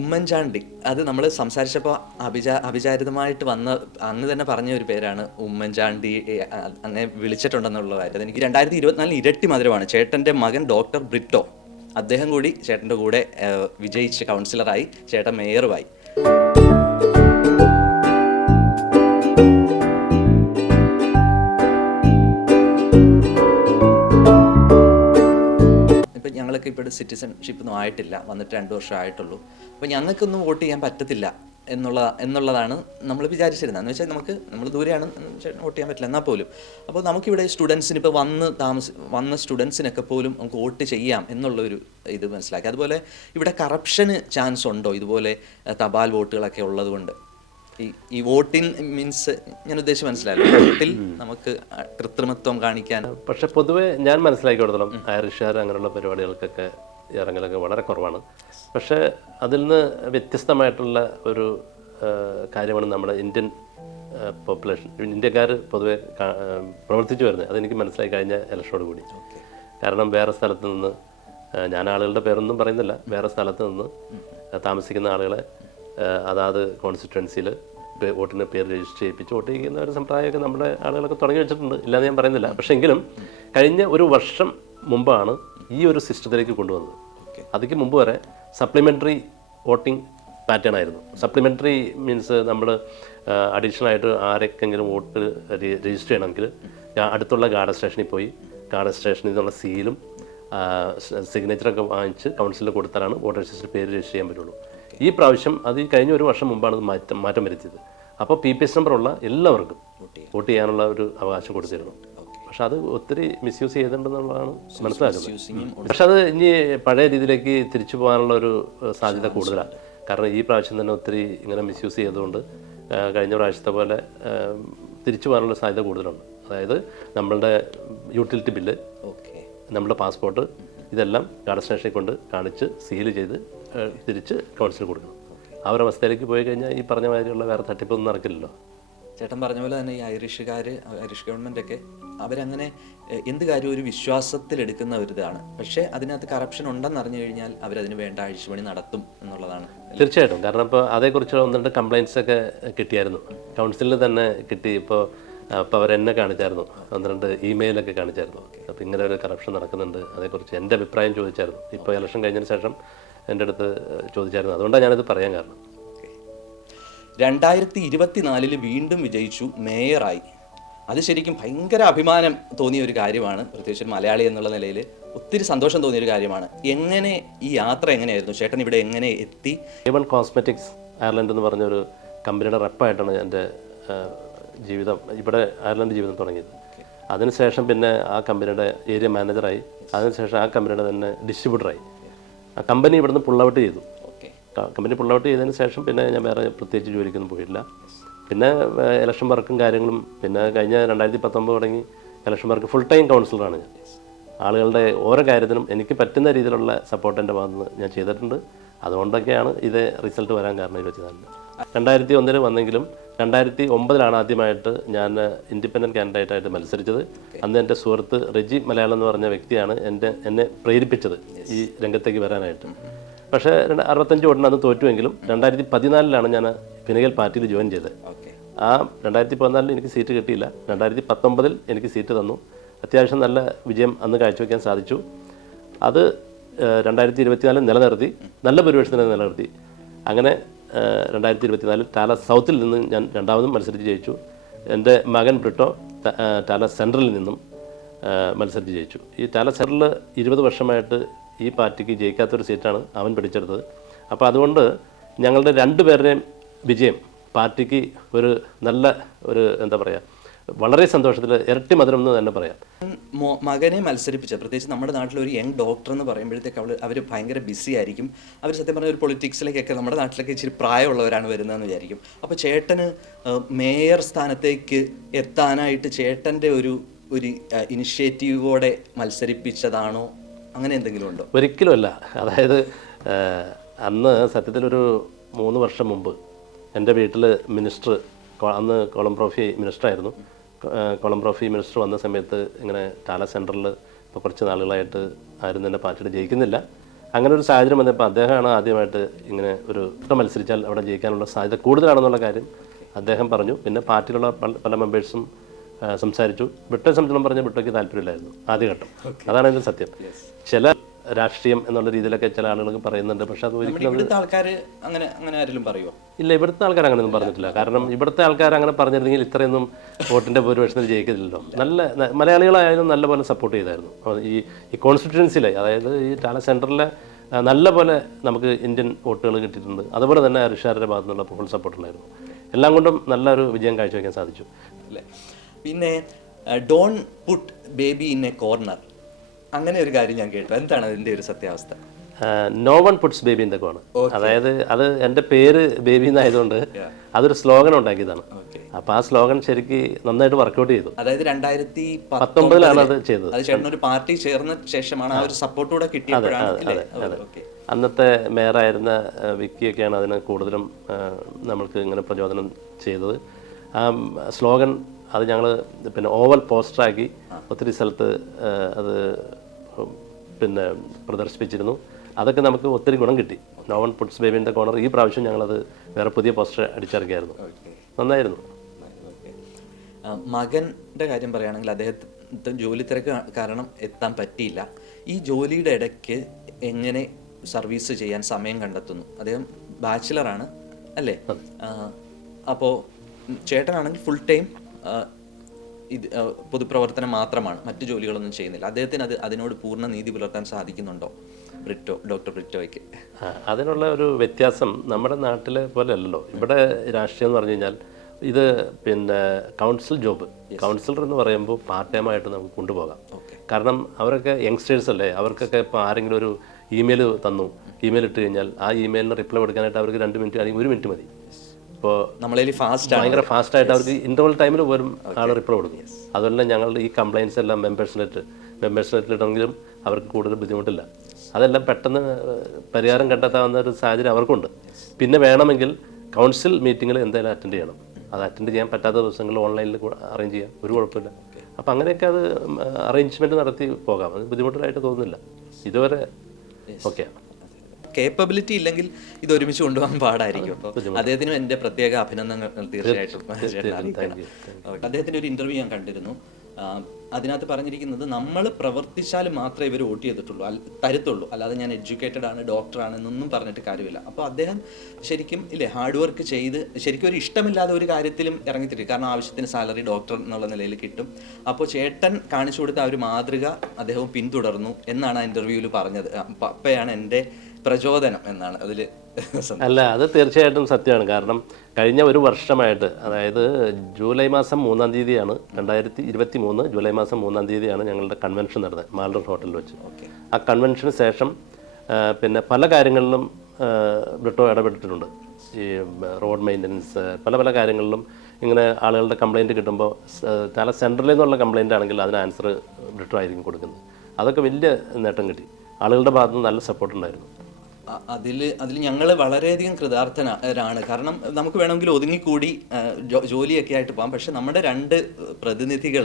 ഉമ്മൻചാണ്ടി അത് നമ്മൾ സംസാരിച്ചപ്പോൾ അവിചാരിതമായിട്ട് അങ്ങ് തന്നെ പറഞ്ഞ ഒരു പേരാണ് ഉമ്മൻചാണ്ടി. അങ്ങനെ വിളിച്ചിട്ടുണ്ടെന്നുള്ള കാര്യം അതെനിക്ക് 2024 ഇരട്ടി മധുരമാണ്. ചേട്ടൻ്റെ മകൻ ഡോക്ടർ ബ്രിട്ടോ അദ്ദേഹം കൂടി ചേട്ടൻ്റെ കൂടെ വിജയിച്ച് കൗൺസിലറായി, ചേട്ടൻ മേയറുമായി. ഇപ്പം ഞങ്ങൾക്ക് ഇപ്പോൾ സിറ്റിസൺഷിപ്പൊന്നും ആയിട്ടില്ല, വന്നിട്ട് 2 വർഷം ആയിട്ടുള്ളൂ. അപ്പോൾ ഞങ്ങൾക്കൊന്നും വോട്ട് ചെയ്യാൻ പറ്റത്തില്ല എന്നുള്ളതാണ് നമ്മൾ വിചാരിച്ചിരുന്നത്. എന്ന് വെച്ചാൽ നമ്മൾ ദൂരെയാണ്, വോട്ട് ചെയ്യാൻ പറ്റില്ല എന്നാൽ പോലും. അപ്പോൾ നമുക്കിവിടെ സ്റ്റുഡൻസിന് ഇപ്പോൾ വന്ന സ്റ്റുഡൻസിനൊക്കെ പോലും നമുക്ക് വോട്ട് ചെയ്യാം എന്നുള്ളൊരു ഇത് മനസ്സിലാക്കി. അതുപോലെ ഇവിടെ കറപ്ഷന് ചാൻസ് ഉണ്ടോ ഇതുപോലെ തപാൽ വോട്ടുകളൊക്കെ ഉള്ളത് കൊണ്ട്? ഈ വോട്ടിംഗ് മീൻസ് ഞാൻ ഉദ്ദേശിച്ച് മനസ്സിലായല്ലോ, വോട്ടിൽ നമുക്ക് കൃത്രിമത്വം കാണിക്കാൻ. പക്ഷെ പൊതുവെ ഞാൻ മനസ്സിലാക്കിയെടുത്തോളം ഐറിഷുകാർ അങ്ങനെയുള്ള പരിപാടികൾക്കൊക്കെ ഇറങ്ങലൊക്കെ വളരെ കുറവാണ്. പക്ഷേ അതിൽ നിന്ന് വ്യത്യസ്തമായിട്ടുള്ള ഒരു കാര്യമാണ് നമ്മുടെ ഇന്ത്യൻ പോപ്പുലേഷൻ, ഇന്ത്യക്കാർ പൊതുവെ പ്രവർത്തിച്ചു വരുന്നത്. അതെനിക്ക് മനസ്സിലായി കഴിഞ്ഞ ഇലക്ഷനോട് കൂടി. കാരണം വേറെ സ്ഥലത്ത് നിന്ന്, ഞാൻ ആളുകളുടെ പേരൊന്നും പറയുന്നില്ല, വേറെ സ്ഥലത്ത് നിന്ന് താമസിക്കുന്ന ആളുകളെ അതാത് കോൺസ്റ്റിറ്റ്യുവൻസിയിൽ വോട്ടിന് പേര് രജിസ്റ്റർ ചെയ്യിപ്പിച്ച് വോട്ട് ചെയ്യുന്ന ഒരു സമ്പ്രദായമൊക്കെ നമ്മുടെ ആളുകളൊക്കെ തുടങ്ങി വെച്ചിട്ടുണ്ട്, ഇല്ലാന്ന് ഞാൻ പറയുന്നില്ല. പക്ഷേ എങ്കിലും കഴിഞ്ഞ ഒരു വർഷം മുമ്പാണ് ഈ ഒരു സിസ്റ്റത്തിലേക്ക് കൊണ്ടുവന്നത്. അതിക്ക് മുമ്പ് വരെ സപ്ലിമെൻ്ററി വോട്ടിംഗ് പാറ്റേൺ ആയിരുന്നു. സപ്ലിമെൻ്ററി മീൻസ് നമ്മൾ അഡീഷണലായിട്ട് ആരൊക്കെങ്കിലും വോട്ട് രജിസ്റ്റർ ചെയ്യണമെങ്കിൽ അടുത്തുള്ള ഗാർഡ് സ്റ്റേഷനിൽ പോയി ഗാർഡ് സ്റ്റേഷനിൽ നിന്നുള്ള സീലും സിഗ്നേച്ചറൊക്കെ വാങ്ങിച്ച് കൗൺസിലിൽ കൊടുത്താലാണ് വോട്ടർ ലിസ്റ്റിൽ പേര് രജിസ്റ്റർ ചെയ്യാൻ പറ്റുള്ളൂ. ഈ പ്രാവശ്യം അത് കഴിഞ്ഞ ഒരു വർഷം മുമ്പാണ് മാറ്റം വരുത്തിയത്. അപ്പോൾ PPS നമ്പറുള്ള എല്ലാവർക്കും വോട്ട് ചെയ്യാനുള്ള ഒരു അവകാശം കൊടുത്തിരുന്നു. പക്ഷെ അത് ഒത്തിരി മിസ്യൂസ് ചെയ്തിട്ടുണ്ടെന്നുള്ളതാണ് മനസ്സിലാക്കുന്നത്. പക്ഷെ അത് ഇനി പഴയ രീതിയിലേക്ക് തിരിച്ചു പോകാനുള്ള ഒരു സാധ്യത കൂടുതലാണ്. കാരണം ഈ പ്രാവശ്യം തന്നെ ഒത്തിരി ഇങ്ങനെ മിസ്യൂസ് ചെയ്തുകൊണ്ട് കഴിഞ്ഞ പ്രാവശ്യത്തെ പോലെ തിരിച്ചു പോകാനുള്ള സാധ്യത കൂടുതലുണ്ട്. അതായത് നമ്മളുടെ യൂട്ടിലിറ്റി ബില്ല്, നമ്മുടെ പാസ്പോർട്ട്, ഇതെല്ലാം ഗാർഡ് സ്റ്റേഷനിൽ കൊണ്ട് കാണിച്ച് സീല് ചെയ്ത് തിരിച്ച് കൗൺസിൽ കൊടുക്കണം. ആ ഒരു അവസ്ഥയിലേക്ക് പോയി കഴിഞ്ഞാൽ ഈ പറഞ്ഞ മാതിരിയുള്ള വേറെ തട്ടിപ്പൊന്നും നടക്കില്ലല്ലോ. ചേട്ടൻ പറഞ്ഞ പോലെ തന്നെ ഈ ഐറിഷ് ഗവൺമെൻറ്റൊക്കെ അവരങ്ങനെ എന്ത് കാര്യവും ഒരു വിശ്വാസത്തിലെടുക്കുന്ന ഒരു ഇതാണ്. പക്ഷേ അതിനകത്ത് കറപ്ഷൻ ഉണ്ടെന്ന് അറിഞ്ഞു കഴിഞ്ഞാൽ അവരതിന് വേണ്ട അഴിച്ചുപണി നടത്തും എന്നുള്ളതാണ്. തീർച്ചയായിട്ടും. കാരണം ഇപ്പോൾ അതേക്കുറിച്ച് 1-2 കംപ്ലയിൻറ്റ്സ് ഒക്കെ കിട്ടിയായിരുന്നു, കൗൺസിലിൽ തന്നെ കിട്ടി. ഇപ്പോൾ അവരെന്നെ കാണിച്ചായിരുന്നു, 1-2 ഇമെയിലൊക്കെ കാണിച്ചായിരുന്നു. അപ്പോൾ ഇങ്ങനെ ഒരു കറപ്ഷൻ നടക്കുന്നുണ്ട്, അതേക്കുറിച്ച് എൻ്റെ അഭിപ്രായം ചോദിച്ചായിരുന്നു. ഇപ്പോൾ ഇലക്ഷൻ കഴിഞ്ഞതിന് ശേഷം എൻ്റെ അടുത്ത് ചോദിച്ചായിരുന്നു. അതുകൊണ്ടാണ് ഞാനത് പറയാൻ കാരണം. 2024 വീണ്ടും വിജയിച്ചു, മേയറായി. അത് ശരിക്കും ഭയങ്കര അഭിമാനം തോന്നിയ ഒരു കാര്യമാണ്. പ്രത്യേകിച്ച് ഒരു മലയാളി എന്നുള്ള നിലയിൽ ഒത്തിരി സന്തോഷം തോന്നിയൊരു കാര്യമാണ്. എങ്ങനെ ഈ യാത്ര എങ്ങനെയായിരുന്നു? ചേട്ടൻ ഇവിടെ എങ്ങനെ എത്തി? A1 കോസ്മെറ്റിക്സ് അയർലൻഡ് എന്ന് പറഞ്ഞൊരു കമ്പനിയുടെ റെപ്പായിട്ടാണ് എൻ്റെ ജീവിതം, ഇവിടെ അയർലൻഡ് ജീവിതം തുടങ്ങിയത്. അതിനുശേഷം പിന്നെ ആ കമ്പനിയുടെ ഏരിയ മാനേജറായി, അതിനുശേഷം ആ കമ്പനിയുടെ തന്നെ ഡിസ്ട്രിബ്യൂട്ടറായി. ആ കമ്പനി ഇവിടുന്ന് പുള്ളൗട്ട് ചെയ്തു. കമ്പനി പുള്ളൗട്ട് ചെയ്തതിന് ശേഷം പിന്നെ ഞാൻ വേറെ പ്രത്യേകിച്ച് ജോലിക്കൊന്നും പോയിട്ടില്ല. പിന്നെ ഇലക്ഷൻ വർക്കും കാര്യങ്ങളും, പിന്നെ കഴിഞ്ഞ 2019 തുടങ്ങി ഇലക്ഷൻ വർക്ക് ഫുൾ ടൈം കൗൺസിലറാണ് ഞാൻ. ആളുകളുടെ ഓരോ കാര്യത്തിനും എനിക്ക് പറ്റുന്ന രീതിയിലുള്ള സപ്പോർട്ട് എൻ്റെ ഭാഗത്ത് ഞാൻ ചെയ്തിട്ടുണ്ട്. അതുകൊണ്ടൊക്കെയാണ് ഇത് റിസൾട്ട് വരാൻ കാരണം. 2001 വന്നെങ്കിലും 2009 ആദ്യമായിട്ട് ഞാൻ ഇൻഡിപെൻഡൻറ്റ് കാൻഡിഡേറ്റായിട്ട് മത്സരിച്ചത്. അന്ന് എൻ്റെ സുഹൃത്ത് റെജി മലയാളം എന്ന് പറഞ്ഞ വ്യക്തിയാണ് എന്നെ പ്രേരിപ്പിച്ചത് ഈ രംഗത്തേക്ക് വരാനായിട്ട്. പക്ഷേ 65 വോട്ടിന് അന്ന് തോറ്റുവെങ്കിലും 2014 ഞാൻ പിനകൽ പാർട്ടിയിൽ ജോയിൻ ചെയ്തത്. ആ 2014 എനിക്ക് സീറ്റ് കിട്ടിയില്ല. 2019 എനിക്ക് സീറ്റ് തന്നു. അത്യാവശ്യം നല്ല വിജയം അന്ന് കാഴ്ചവെക്കാൻ സാധിച്ചു. അത് 2024 നിലനിർത്തി, നല്ല ഭൂരിപക്ഷത്തിന് നിലനിർത്തി. അങ്ങനെ 2024 ടാല സൗത്തിൽ നിന്ന് ഞാൻ രണ്ടാമതും മത്സരിച്ച് ജയിച്ചു. എൻ്റെ മകൻ ബ്രിട്ടോ ടാല സെൻട്രലിൽ നിന്നും മത്സരിച്ച് ജയിച്ചു. ഈ ടാല സെൻട്രലിൽ 20 വർഷമായിട്ട് ഈ പാർട്ടിക്ക് ജയിക്കാത്തൊരു സീറ്റാണ് അവൻ പിടിച്ചെടുത്തത്. അപ്പോൾ അതുകൊണ്ട് ഞങ്ങളുടെ 2 പേരുടെയും വിജയം പാർട്ടിക്ക് ഒരു നല്ല ഒരു എന്താ പറയുക, വളരെ സന്തോഷത്തിൽ ഇരട്ടി മധുരം എന്ന് തന്നെ പറയാം. മകനെ മത്സരിപ്പിച്ച, പ്രത്യേകിച്ച് നമ്മുടെ നാട്ടിലൊരു യങ് ഡോക്ടർ എന്ന് പറയുമ്പോഴത്തേക്ക് അവർ ഭയങ്കര ബിസി ആയിരിക്കും. അവർ സത്യം പറഞ്ഞ ഒരു പൊളിറ്റിക്സിലേക്കൊക്കെ നമ്മുടെ നാട്ടിലൊക്കെ ഇച്ചിരി പ്രായമുള്ളവരാണ് വരുന്നതെന്ന് വിചാരിക്കും. അപ്പോൾ ചേട്ടന് മേയർ സ്ഥാനത്തേക്ക് എത്താനായിട്ട് ചേട്ടൻ്റെ ഒരു ഇനിഷ്യേറ്റീവോടെ മത്സരിപ്പിച്ചതാണോ, അങ്ങനെ എന്തെങ്കിലും ഉണ്ടോ? ഒരിക്കലുമല്ല. അതായത് അന്ന് സത്യത്തിലൊരു 3 വർഷം മുമ്പ് എൻ്റെ വീട്ടിൽ മിനിസ്റ്റർ, അന്ന് കൊളംബ്രോഫി മിനിസ്റ്ററായിരുന്നു, കൊളംബ്രോഫി മിനിസ്റ്റർ വന്ന സമയത്ത് ഇങ്ങനെ ടാല സെൻറ്ററിൽ ഇപ്പോൾ കുറച്ച് നാളുകളായിട്ട് ആരും തന്നെ പാർട്ടിയുടെ ജയിക്കുന്നില്ല, അങ്ങനെ ഒരു സാഹചര്യം വന്നപ്പോൾ അദ്ദേഹമാണ് ആദ്യമായിട്ട് ഇങ്ങനെ ഒരു മത്സരിച്ചാൽ അവിടെ ജയിക്കാനുള്ള സാധ്യത കൂടുതലാണെന്നുള്ള കാര്യം അദ്ദേഹം പറഞ്ഞു. പിന്നെ പാർട്ടിയിലുള്ള പല മെമ്പേഴ്സും സംസാരിച്ചു. ബിട്ടോയെ സംബന്ധിച്ചിടത്തോളം പറഞ്ഞ ബിട്ടോയ്ക്ക് താല്പര്യമില്ലായിരുന്നു ആദ്യഘട്ടം. അതാണ് അതിൻ്റെ സത്യം. ചില രാഷ്ട്രീയം എന്നുള്ള രീതിയിലൊക്കെ ചില ആളുകൾക്ക് പറയുന്നുണ്ട്, പക്ഷെ അത് ഒരിക്കലും ഇവിടുത്തെ ആൾക്കാർ അങ്ങനെ ആരെങ്കിലും പറയുമോ? ഇല്ല, ഇവിടുത്തെ ആൾക്കാർ അങ്ങനെയൊന്നും പറഞ്ഞിട്ടില്ല. കാരണം ഇവിടുത്തെ ആൾക്കാർ അങ്ങനെ പറഞ്ഞിരുന്നെങ്കിൽ ഇത്രയൊന്നും വോട്ടിൻ്റെ ഭൂരിപക്ഷത്തിൽ ജയിക്കുന്നില്ലല്ലോ. മലയാളികളായാലും നല്ലപോലെ സപ്പോർട്ട് ചെയ്തായിരുന്നു. ഈ കോൺസ്റ്റിറ്റ്യുവൻസിയിലെ, അതായത് ഈ ടാല സെൻറ്ററിലെ നല്ലപോലെ നമുക്ക് ഇന്ത്യൻ വോട്ടുകൾ കിട്ടിയിട്ടുണ്ട്. അതുപോലെ തന്നെ റിഷാറിൻ്റെ ഭാഗത്തു നിന്നുള്ള ഫുൾ സപ്പോർട്ട് ഉണ്ടായിരുന്നു. എല്ലാം കൊണ്ടും നല്ലൊരു വിജയം കാഴ്ചവെക്കാൻ സാധിച്ചു. അല്ലേ? പിന്നെ don't put baby in a corner, അങ്ങനെ ഒരു കാര്യം ഞാൻ കേട്ടു. എന്താണ് അതിൻ്റെ ഒരു സത്യാവസ്ഥ? No one puts baby in the corner. അതായത് അത് എൻ്റെ പേര് ബേബി എന്നായതുകൊണ്ട് അതൊരു സ്ലോഗൻ ഉണ്ടാക്കിയതാണ്. അപ്പോൾ ആ സ്ലോഗൻ ശരിക്ക് നന്നായിട്ട് വർക്കൗട്ട് ചെയ്തു. അതായത് 2019 അത് ചെയ്തത്. അത് ചേട്ടൻ ഒരു പാർട്ടി ചേർന്ന ശേഷമാണ് ആ ഒരു സപ്പോർട്ട് കൂടെ കിട്ടിയപ്പോഴാണ്. അന്നത്തെ മേയറായിരുന്ന വിക്കിയൊക്കെയാണ് അതിന് കൂടുതലും നമ്മൾക്ക് ഇങ്ങനെ പ്രചോദനം ചെയ്തത്. ആ സ്ലോഗൻ അത് ഞങ്ങൾ പിന്നെ ഓവൽ പോസ്റ്ററാക്കി ഒത്തിരി സ്ഥലത്ത് അത് പിന്നെ പ്രദർശിപ്പിച്ചിരുന്നു. അതൊക്കെ നമുക്ക് ഒത്തിരി ഗുണം കിട്ടി. No one puts baby in the corner ഈ പ്രാവശ്യം ഞങ്ങളത് വേറെ പുതിയ പോസ്റ്റർ അടിച്ചിറക്കിയായിരുന്നു. നന്നായിരുന്നു. മകൻ്റെ കാര്യം പറയുകയാണെങ്കിൽ അദ്ദേഹത്തെ ജോലി തിരക്ക് കാരണം എത്താൻ പറ്റിയില്ല. ഈ ജോലിയുടെ ഇടയ്ക്ക് എങ്ങനെ സർവീസ് ചെയ്യാൻ സമയം കണ്ടെത്തുന്നു? അദ്ദേഹം ബാച്ചിലറാണ് അല്ലേ? അപ്പോൾ ചേട്ടനാണെങ്കിൽ ഫുൾ ടൈം ഇത് പൊതുപ്രവർത്തനം മാത്രമാണ്, മറ്റു ജോലികളൊന്നും ചെയ്യുന്നില്ല. അദ്ദേഹത്തിന് അതിനോട് പൂർണ്ണ നീതി പുലർത്താൻ സാധിക്കുന്നുണ്ടോ ഡോക്ടർ ബ്രിറ്റോയ്ക്ക്? അതിനുള്ള ഒരു വ്യത്യാസം നമ്മുടെ നാട്ടിലെ പോലെ അല്ലല്ലോ. ഇവിടെ രാഷ്ട്രീയം എന്ന് പറഞ്ഞു കഴിഞ്ഞാൽ ഇത് പിന്നെ കൗൺസിൽ ജോബ്, കൗൺസിലർ എന്ന് പറയുമ്പോൾ പാർട്ട് ടൈം ആയിട്ട് നമുക്ക് കൊണ്ടുപോകാം. കാരണം അവരൊക്കെ യങ്സ്റ്റേഴ്സ് അല്ലേ. അവർക്കൊക്കെ ഇപ്പോൾ ആരെങ്കിലും ഒരു ഇമെയിൽ തന്നു, ഇമെയിൽ ഇട്ട് കഴിഞ്ഞാൽ ആ ഇമെയിലിന് റിപ്ലൈ കൊടുക്കാനായിട്ട് അവർക്ക് 2 മിനിറ്റ് അല്ലെങ്കിൽ 1 മിനിറ്റ് മതി. ഇപ്പോൾ നമ്മളതിൽ ഭയങ്കര ഫാസ്റ്റായിട്ട് അവർക്ക് ഇൻ്റർവൽ ടൈമിൽ പോലും ആൾ റിപ്ലൈ കൊടുക്കും. അതുപോലെ ഞങ്ങളുടെ ഈ കംപ്ലയിൻസ് എല്ലാം മെമ്പേഴ്സ് നെറ്റിലിട്ടെങ്കിലും അവർക്ക് കൂടുതൽ ബുദ്ധിമുട്ടില്ല. അതെല്ലാം പെട്ടെന്ന് പരിഹാരം കണ്ടെത്താവുന്ന ഒരു സാഹചര്യം അവർക്കുണ്ട്. പിന്നെ വേണമെങ്കിൽ കൗൺസിൽ മീറ്റിങ്ങിൽ എന്തായാലും അറ്റൻഡ് ചെയ്യണം. അത് അറ്റൻഡ് ചെയ്യാൻ പറ്റാത്ത ദിവസങ്ങളിൽ ഓൺലൈനിൽ അറേഞ്ച് ചെയ്യാം, ഒരു കുഴപ്പമില്ല. അപ്പോൾ അങ്ങനെയൊക്കെ അത് അറേഞ്ച്മെൻറ്റ് നടത്തി പോകാം. അത് ബുദ്ധിമുട്ടായിട്ട് തോന്നുന്നില്ല ഇതുവരെ. ഓക്കെ, കേപ്പബിലിറ്റി ഇല്ലെങ്കിൽ ഇത് ഒരുമിച്ച് കൊണ്ടുപോകാൻ പാടായിരിക്കും. അപ്പോൾ അദ്ദേഹത്തിനും എൻ്റെ പ്രത്യേക അഭിനന്ദനങ്ങൾ തീർച്ചയായിട്ടും. അദ്ദേഹത്തിൻ്റെ ഒരു ഇൻ്റർവ്യൂ ഞാൻ കണ്ടിരുന്നു. അതിനകത്ത് പറഞ്ഞിരിക്കുന്നത് നമ്മൾ പ്രവർത്തിച്ചാൽ മാത്രമേ ഇവർ വോട്ട് തരത്തുള്ളൂ, അല്ലാതെ ഞാൻ എഡ്യൂക്കേറ്റഡ് ആണ്, ഡോക്ടറാണ് എന്നൊന്നും പറഞ്ഞിട്ട് കാര്യമില്ല. അപ്പോൾ അദ്ദേഹം ശരിക്കും ഇല്ലേ ഹാർഡ് വർക്ക് ചെയ്ത് ശരിക്കും ഒരു ഇഷ്ടമില്ലാതെ ഒരു കാര്യത്തിലും ഇറങ്ങിത്തിരിക്കും. കാരണം ആവശ്യത്തിന് സാലറി ഡോക്ടർ എന്നുള്ള നിലയിൽ കിട്ടും. അപ്പോൾ ചേട്ടൻ കാണിച്ചു കൊടുത്ത ആ ഒരു മാതൃക അദ്ദേഹം പിന്തുടർന്നു എന്നാണ് ആ ഇൻ്റർവ്യൂവിൽ പറഞ്ഞത്. അപ്പയാണ് എൻ്റെ പ്രചോദനം എന്നാണ് അതിൽ. അല്ല, അത് തീർച്ചയായിട്ടും സത്യമാണ്. കാരണം കഴിഞ്ഞ ഒരു വർഷമായിട്ട്, അതായത് ജൂലൈ മാസം 3-ാം തീയതിയാണ് 2023 ജൂലൈ മാസം 3-ാം തീയതിയാണ് ഞങ്ങളുടെ കൺവെൻഷൻ നടന്നത് മാൾഡർ ഹോട്ടലിൽ വെച്ച്. ആ കൺവെൻഷന് ശേഷം പിന്നെ പല കാര്യങ്ങളിലും ബ്രിട്ടോ ഇടപെട്ടിട്ടുണ്ട്. ഈ റോഡ് മെയിൻ്റനൻസ്, പല കാര്യങ്ങളിലും ഇങ്ങനെ ആളുകളുടെ കംപ്ലയിൻറ്റ് കിട്ടുമ്പോൾ തല സെൻട്രലിൽ നിന്നുള്ള കംപ്ലയിൻ്റ് ആണെങ്കിൽ അതിന് ആൻസർ ബ്രിട്ടോ ആയിരിക്കും കൊടുക്കുന്നത്. അതൊക്കെ വലിയ നേട്ടം കിട്ടി. ആളുകളുടെ ഭാഗത്ത് നിന്ന് നല്ല സപ്പോർട്ട് ഉണ്ടായിരുന്നു. അതിൽ ഞങ്ങൾ വളരെയധികം കൃതാർത്ഥരാണ്. കാരണം നമുക്ക് വേണമെങ്കിൽ ഒതുങ്ങിക്കൂടി ജോലിയൊക്കെ ആയിട്ട് പോകാം. പക്ഷെ നമ്മുടെ 2 പ്രതിനിധികൾ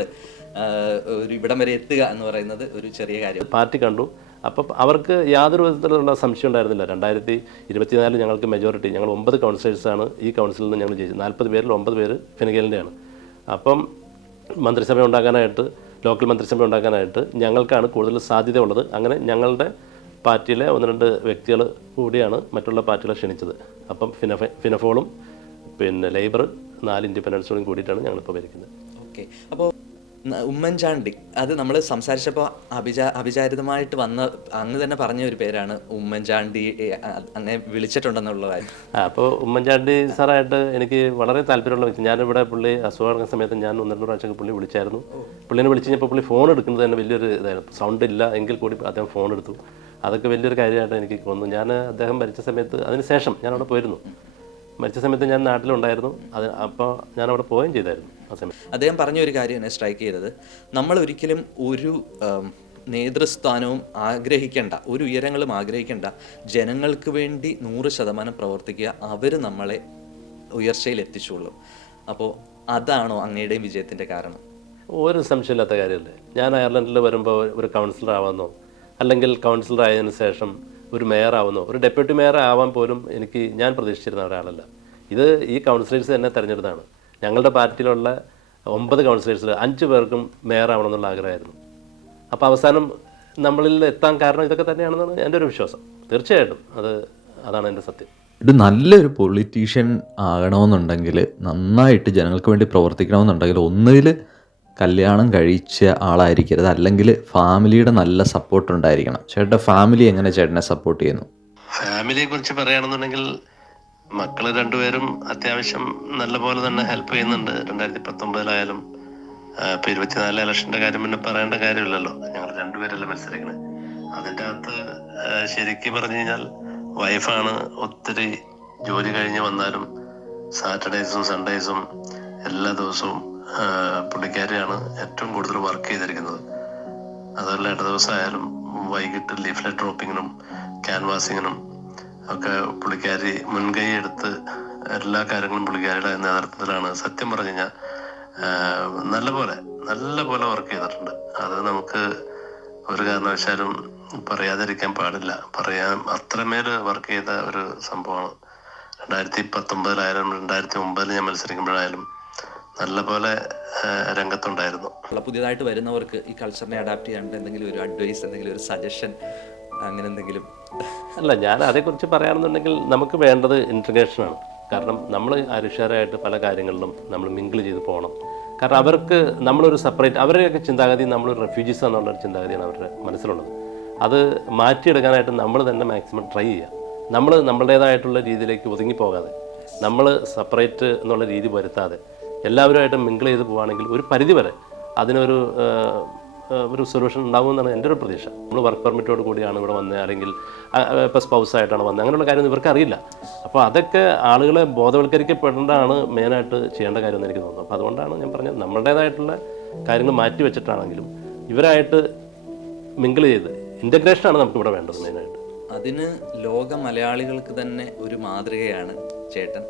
ഒരു ഇവിടം വരെ എത്തുക എന്ന് പറയുന്നത് ഒരു ചെറിയ കാര്യം. പാർട്ടി കണ്ടു. അപ്പം അവർക്ക് യാതൊരു വിധത്തിലുള്ള സംശയം ഉണ്ടായിരുന്നില്ല. 2024 ഞങ്ങൾക്ക് മെജോറിറ്റി, ഞങ്ങൾ 9 കൗൺസിലേഴ്സാണ് ഈ കൗൺസിലിൽ നിന്ന് ഞങ്ങൾ ജയിച്ചത്. 40 പേരിൽ 9 പേര് ഫിനഗേലിൻ്റെയാണ്. അപ്പം മന്ത്രിസഭ ഉണ്ടാക്കാനായിട്ട്, ലോക്കൽ മന്ത്രിസഭ ഉണ്ടാക്കാനായിട്ട് ഞങ്ങൾക്കാണ് കൂടുതൽ സാധ്യത ഉള്ളത്. അങ്ങനെ ഞങ്ങളുടെ പാർട്ടിയിലെ 1-2 വ്യക്തികൾ കൂടിയാണ് മറ്റുള്ള പാർട്ടികളെ ക്ഷണിച്ചത്. അപ്പം ഫിനഫോളും പിന്നെ ലേബർ 4 ഇൻഡിപെൻഡൻസോടും കൂടിയിട്ടാണ് ഞങ്ങളിപ്പോൾ ഭരിക്കുന്നത്. ഓക്കെ, അപ്പോൾ ഉമ്മൻചാണ്ടി, അത് നമ്മൾ സംസാരിച്ചപ്പോൾ അവിചാരിതമായിട്ട് അങ്ങ് തന്നെ പറഞ്ഞ ഒരു പേരാണ് ഉമ്മൻചാണ്ടി. അങ്ങനെ വിളിച്ചിട്ടുണ്ടെന്നുള്ള കാര്യം. അപ്പോൾ ഉമ്മൻചാണ്ടി സാറായിട്ട് എനിക്ക് വളരെ താല്പര്യമുള്ള വ്യക്തി. ഞാനിവിടെ പുള്ളി അസുഖമാകുന്ന സമയത്ത് ഞാൻ 1-2 പ്രാവശ്യമൊക്കെ പുള്ളി വിളിച്ചായിരുന്നു. പുള്ളിനെ വിളിച്ച് കഴിഞ്ഞപ്പോൾ പുള്ളി ഫോൺ എടുക്കുന്നത് തന്നെ വലിയൊരു ഇതായിരുന്നു. സൗണ്ട് ഇല്ല എങ്കിൽ കൂടി അദ്ദേഹം ഫോൺ എടുത്തു. അതൊക്കെ വലിയൊരു കാര്യമായിട്ട് എനിക്ക് തോന്നുന്നു. ഞാൻ അദ്ദേഹം മരിച്ച സമയത്ത്, അതിന് ശേഷം ഞാൻ അവിടെ പോയിരുന്നു. മരിച്ച സമയത്ത് ഞാൻ നാട്ടിലുണ്ടായിരുന്നു. അപ്പോൾ ഞാൻ അവിടെ പോവുകയും ചെയ്തായിരുന്നു ആ സമയത്ത്. അദ്ദേഹം പറഞ്ഞ ഒരു കാര്യം എന്നെ സ്ട്രൈക്ക് ചെയ്തത്, നമ്മൾ ഒരിക്കലും ഒരു നേതൃസ്ഥാനവും ആഗ്രഹിക്കേണ്ട, ഒരു ഉയരങ്ങളും ആഗ്രഹിക്കേണ്ട, ജനങ്ങൾക്ക് വേണ്ടി 100% പ്രവർത്തിക്കുക, അവർ നമ്മളെ ഉയർച്ചയിൽ എത്തിച്ചുള്ളൂ. അപ്പോൾ അതാണോ അങ്ങയുടെയും വിജയത്തിൻ്റെ കാരണം? ഒരു സംശയമില്ലാത്ത കാര്യമല്ലേ. ഞാൻ അയർലൻഡിൽ വരുമ്പോൾ ഒരു കൗൺസിലർ ആവാമെന്നോ അല്ലെങ്കിൽ കൗൺസിലർ ആയതിനു ശേഷം ഒരു മേയറാവുന്നോ ഒരു ഡെപ്യൂട്ടി മേയർ ആവാൻ പോലും ഞാൻ പ്രതീക്ഷിച്ചിരുന്ന ഒരാളല്ല. ഇത് ഈ കൗൺസിലേഴ്സ് തന്നെ തിരഞ്ഞെടുത്താണ്. ഞങ്ങളുടെ പാർട്ടിയിലുള്ള 9 കൗൺസിലേഴ്സിൽ 5 പേർക്കും മേയറാവണമെന്നുള്ള ആഗ്രഹമായിരുന്നു. അപ്പോൾ അവസാനം നമ്മളിൽ എത്താൻ കാരണം ഇതൊക്കെ തന്നെയാണെന്നാണ് എൻ്റെ ഒരു വിശ്വാസം. തീർച്ചയായിട്ടും അതാണ് എൻ്റെ സത്യം. ഒരു നല്ലൊരു പൊളിറ്റീഷ്യൻ ആകണമെന്നുണ്ടെങ്കിൽ, നന്നായിട്ട് ജനങ്ങൾക്ക് വേണ്ടി പ്രവർത്തിക്കണമെന്നുണ്ടെങ്കിൽ, ഒന്നുകിൽ കല്യാണം കഴിച്ച ആളായിരിക്കരുത്, അല്ലെങ്കിൽ ഫാമിലിയുടെ നല്ല സപ്പോർട്ട് ഉണ്ടായിരിക്കണം. ചേട്ടൻ്റെ ഫാമിലി എങ്ങനെ ചേട്ടനെ സപ്പോർട്ട് ചെയ്യുന്നു? ഫാമിലിയെ കുറിച്ച് പറയുകയാണെന്നുണ്ടെങ്കിൽ മക്കൾ രണ്ടുപേരും അത്യാവശ്യം നല്ല പോലെ തന്നെ ഹെൽപ്പ് ചെയ്യുന്നുണ്ട്. 2019 ഇപ്പോൾ 24 ഇലക്ഷൻ്റെ കാര്യം പിന്നെ പറയേണ്ട കാര്യമില്ലല്ലോ. ഞങ്ങൾ രണ്ടുപേരല്ലേ മത്സരിക്കണേ. അതിൻ്റെ അകത്ത് ശരിക്കും പറഞ്ഞു കഴിഞ്ഞാൽ വൈഫാണ് ഒത്തിരി ജോലി കഴിഞ്ഞ് വന്നാലും സാറ്റർഡേയ്സും സൺഡേയ്സും എല്ലാ ദിവസവും പുള്ളിക്കാരിയാണ് ഏറ്റവും കൂടുതൽ വർക്ക് ചെയ്തിരിക്കുന്നത്. അതുപോലെ ഇട ദിവസമായാലും വൈകിട്ട് ലീഫ്ലെറ്റ് ഡ്രോപ്പിങ്ങിനും ക്യാൻവാസിങ്ങിനും ഒക്കെ പുള്ളിക്കാരി മുൻകൈ എടുത്ത് എല്ലാ കാര്യങ്ങളും പുള്ളിക്കാരിയുടെ നേതൃത്വത്തിലാണ്. സത്യം പറഞ്ഞു കഴിഞ്ഞാൽ നല്ല പോലെ വർക്ക് ചെയ്തിട്ടുണ്ട്. അത് നമുക്ക് ഒരു കാരണവശാലും പറയാതിരിക്കാൻ പാടില്ല. അത്രമേൽ വർക്ക് ചെയ്ത ഒരു സംഭവമാണ്. 2019 2009 ഞാൻ മത്സരിക്കുമ്പോഴായാലും നല്ല പോലെ രംഗത്തുണ്ടായിരുന്നു. പുതിയതായിട്ട് വരുന്നവർക്ക് ഈ കൾച്ചറിനെ അഡാപ്റ്റ് ചെയ്യാണ്ട് എന്തെങ്കിലും ഒരു അഡ്വൈസ്, എന്തെങ്കിലും ഒരു സജഷൻ, അങ്ങനെ എന്തെങ്കിലും? അല്ല, ഞാൻ അതേക്കുറിച്ച് പറയുകയാണെന്നുണ്ടെങ്കിൽ നമുക്ക് വേണ്ടത് ഇൻറ്റഗ്രേഷനാണ്. കാരണം നമ്മൾ ആരുഷാരായിട്ട് പല കാര്യങ്ങളിലും നമ്മൾ മിങ്കിൾ ചെയ്ത് പോകണം. കാരണം അവർക്ക് നമ്മളൊരു സെപ്പറേറ്റ്, അവരുടെയൊക്കെ ചിന്താഗതി നമ്മളൊരു റെഫ്യൂജീസ് എന്നുള്ളൊരു ചിന്താഗതിയാണ് അവരുടെ മനസ്സിലുള്ളത്. അത് മാറ്റിയെടുക്കാനായിട്ട് നമ്മൾ തന്നെ മാക്സിമം ട്രൈ ചെയ്യുക. നമ്മൾ നമ്മുടേതായിട്ടുള്ള രീതിയിലേക്ക് ഒതുങ്ങിപ്പോകാതെ, നമ്മൾ സെപ്പറേറ്റ് എന്നുള്ള രീതി വരുത്താതെ എല്ലാവരുമായിട്ടും മിങ്കിൾ ചെയ്ത് പോവുകയാണെങ്കിൽ ഒരു പരിധിവരെ അതിനൊരു സൊല്യൂഷൻ ഉണ്ടാകുമെന്നാണ് എൻ്റെ ഒരു പ്രതീക്ഷ. നമ്മൾ വർക്ക് പെർമിറ്റോട് കൂടിയാണ് ഇവിടെ വന്നത്, അല്ലെങ്കിൽ ഇപ്പോൾ സ്പൗസായിട്ടാണ് വന്നത്, അങ്ങനെയുള്ള കാര്യം ഇവർക്ക് അറിയില്ല. അപ്പോൾ അതൊക്കെ ആളുകളെ ബോധവൽക്കരിക്കപ്പെടേണ്ടതാണ് മെയിനായിട്ട് ചെയ്യേണ്ട കാര്യമെന്ന് എനിക്ക് തോന്നുന്നു. അപ്പോൾ അതുകൊണ്ടാണ് ഞാൻ പറഞ്ഞത്, നമ്മളുടേതായിട്ടുള്ള കാര്യങ്ങൾ മാറ്റി വെച്ചിട്ടാണെങ്കിലും ഇവരായിട്ട് മിങ്കിൾ ചെയ്ത് ഇൻ്റഗ്രേഷനാണ് നമുക്കിവിടെ വേണ്ടത് മെയിനായിട്ട്. അതിന് ലോക മലയാളികൾക്ക് തന്നെ ഒരു മാതൃകയാണ് ചേട്ടൻ.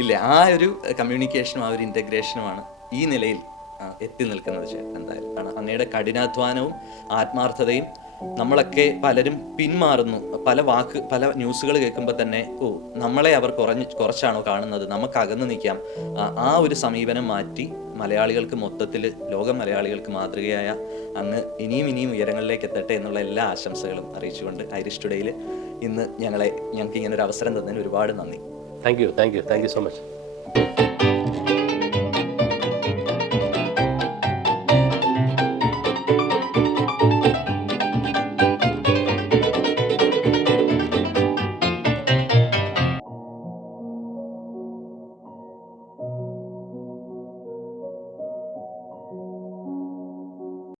ഇല്ലേ, ആ ഒരു കമ്മ്യൂണിക്കേഷനും ആ ഒരു ഇൻ്റഗ്രേഷനുമാണ് ഈ നിലയിൽ എത്തി നിൽക്കുന്നത് ചേട്ടൻ. എന്തായാലും അങ്ങയുടെ കഠിനാധ്വാനവും ആത്മാർത്ഥതയും നമ്മളൊക്കെ പലരും പിന്മാറുന്നു. പല ന്യൂസുകൾ കേൾക്കുമ്പോൾ തന്നെ നമ്മളെ അവർ കുറച്ചാണോ കാണുന്നത്, നമുക്ക് അകന്നു നിൽക്കാം. ആ ഒരു സമീപനം മാറ്റി മലയാളികൾക്ക് മൊത്തത്തിൽ, ലോക മലയാളികൾക്ക് മാതൃകയായ അങ്ങ് ഇനിയും ഉയരങ്ങളിലേക്ക് എത്തട്ടെ എന്നുള്ള എല്ലാ ആശംസകളും അറിയിച്ചുകൊണ്ട് ഐറിഷ് ടുഡേയിൽ ഇന്ന് ഞങ്ങൾക്ക് ഇങ്ങനെ ഒരു അവസരം തന്നതിന് ഒരുപാട് നന്ദി. Thank you so much.